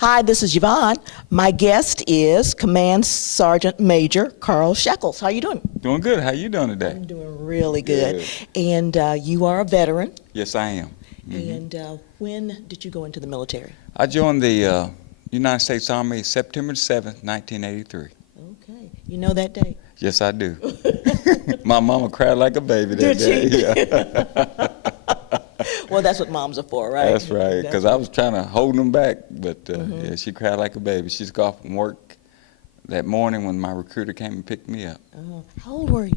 Hi, this is Yvonne. My guest is Command Sergeant Major Carl Sheckles. How you doing? Doing good. How you doing today? I'm doing really good. Good. And you are a veteran. Yes, I am. And when did you go into the military? I joined the United States Army September 7th, 1983. Okay. You know that date? Yes, I do. My mama cried like a baby that Did she? day. Yeah. Well, that's what moms are for, right? That's right, because I was trying to hold them back, but yeah, she cried like a baby. She's got off from work that morning when my recruiter came and picked me up. How old were you?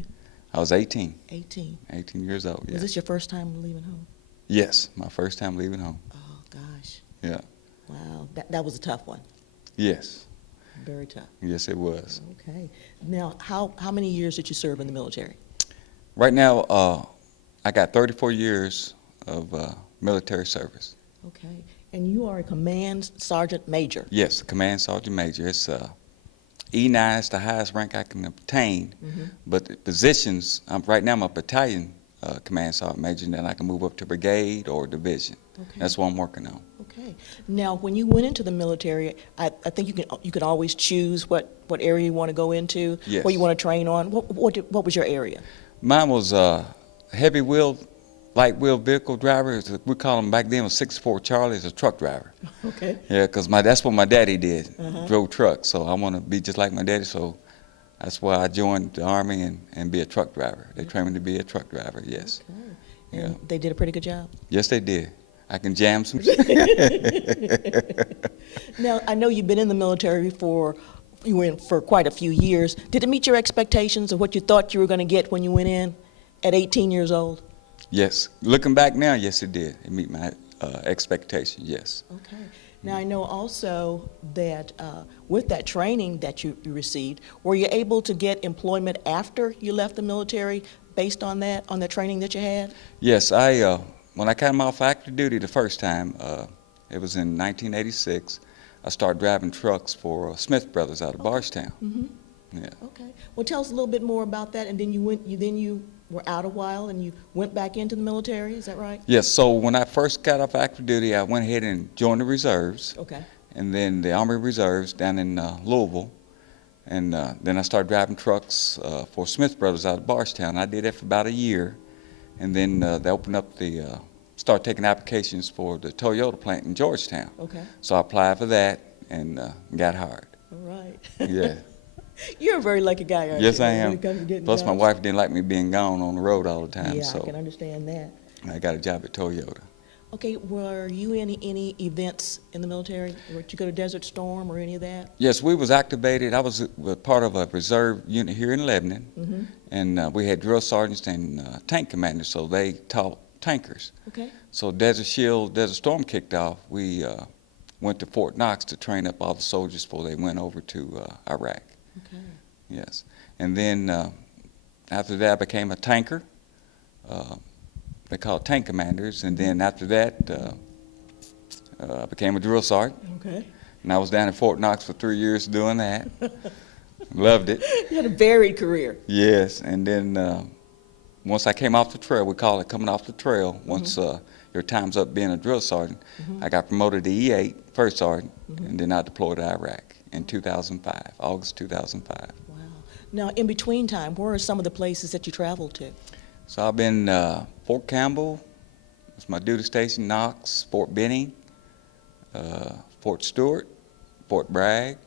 I was 18. 18. 18 years old, yeah. Was this your first time leaving home? Yes, my first time leaving home. Oh, gosh. Yeah. Wow. That was a tough one. Yes. Very tough. Yes, it was. Okay. Now, how many years did you serve in the military? Right now, I got 34 years of military service. Okay. And you are a Command Sergeant Major. Yes, Command Sergeant Major. It's E9 is the highest rank I can obtain, but the positions, right now I'm a battalion Command Sergeant Major, and then I can move up to brigade or division. Okay. That's what I'm working on. Okay. Now, when you went into the military, I think you can always choose what area you want to go into, Yes. what you want to train on. What was your area? Mine was heavy wheel, light wheel vehicle driver. We call them back then was 64 Charlie, as a truck driver. Okay. Yeah, because that's what my daddy did, drove trucks. So I want to be just like my daddy. So that's why I joined the Army and be a truck driver. They trained me to be a truck driver. Yes. Okay. And they did a pretty good job. Yes, they did. I can jam some. Now, I know you've been in the military for quite a few years. Did it meet your expectations of what you thought you were going to get when you went in at 18 years old? Yes. Looking back now, yes, it did. It meet my expectations, yes. Okay. Now, I know also that with that training that you received, were you able to get employment after you left the military based on the training that you had? Yes, when I came off active duty the first time, it was in 1986, I started driving trucks for Smith Brothers out of Bardstown. Yeah. Okay. Well, tell us a little bit more about that, and then you were out a while and you went back into the military, is that right? Yes, so when I first got off active duty, I went ahead and joined the reserves. Okay. And then the Army Reserves down in Louisville. And then I started driving trucks for Smith Brothers out of Bardstown. I did that for about a year. And then they opened up started taking applications for the Toyota plant in Georgetown. Okay. So I applied for that and got hired. All right. Yeah. You're a very lucky guy, aren't you? Yes, I when am. it comes to getting Plus, my jobs? wife didn't like me being gone on the road all the time. Yeah, So I can understand that. I got a job at Toyota. Okay, were you in any events in the military? Did you go to Desert Storm or any of that? Yes, we was activated. I was part of a reserve unit here in Lebanon, and we had drill sergeants and tank commanders, so they taught tankers. Okay. So Desert Storm kicked off. We went to Fort Knox to train up all the soldiers before they went over to Iraq. Okay. Yes, and then after that I became a tanker. They call it tank commanders, and then after that I became a drill sergeant. Okay. And I was down in Fort Knox for 3 years doing that. Loved it. You had a varied career. Yes, and then once I came off the trail, we call it coming off the trail. Once your time's up being a drill sergeant, I got promoted to E8, first sergeant, and then I deployed to Iraq in 2005, August 2005. Wow. Now, in between time, where are some of the places that you traveled to? So I've been Fort Campbell, that's my duty station, Knox, Fort Benning, Fort Stewart, Fort Bragg.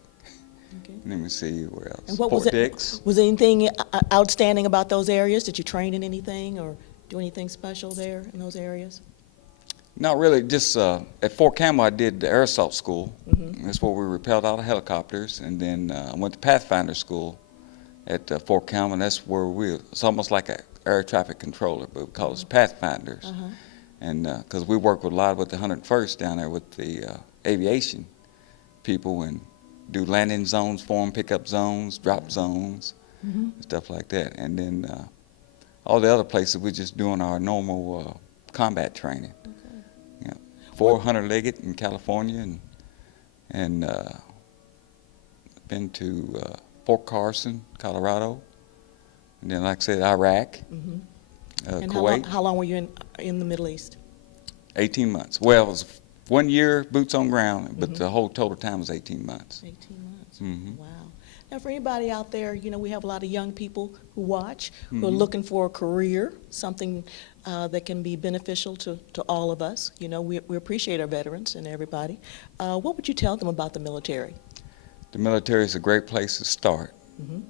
Okay. Let me see where else. And what Fort was Dix. Was anything outstanding about those areas? Did you train in anything or do anything special there in those areas? Not really, just at Fort Campbell I did the air assault school. That's where we repelled all the helicopters, and then I went to Pathfinder school at Fort Campbell, and that's where it's almost like an air traffic controller, but we call us Pathfinders. And because we work with a lot with the 101st down there with the aviation people and do landing zones for them, pickup zones, drop zones, stuff like that. And then all the other places we're just doing our normal combat training. Okay. Yeah, 400 Leggett in California, and been to Fort Carson, Colorado, and then like I said, Iraq, And Kuwait. how long were you in the Middle East? 18 months. Well, it was 1 year boots on ground, but the whole total time was 18 months. 18 months. Mhm. Wow. Now, for anybody out there, we have a lot of young people who watch, who are looking for a career, something that can be beneficial to all of us. We appreciate our veterans and everybody. What would you tell them about the military? The military is a great place to start,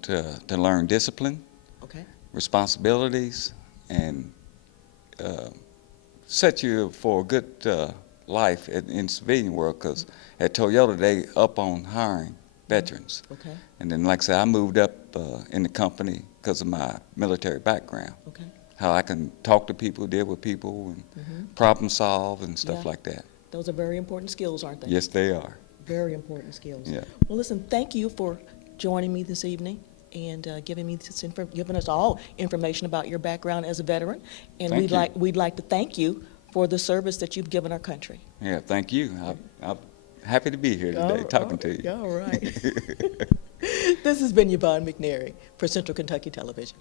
to learn discipline, Okay. responsibilities, and set you for a good life in civilian world, because at Toyota they up on hiring veterans. Okay. And then, like I said, I moved up in the company because of my military background. Okay. How I can talk to people, deal with people, and problem solve and stuff Yeah. like that. Those are very important skills, aren't they? Yes, they are. Very important skills. Yeah. Well, listen, thank you for joining me this evening and giving us all information about your background as a veteran. And Thank you. we'd like to thank you for the service that you've given our country. Yeah, thank you. I'm happy to be here today talking to you. All right. This has been Yvonne McNary for Central Kentucky Television.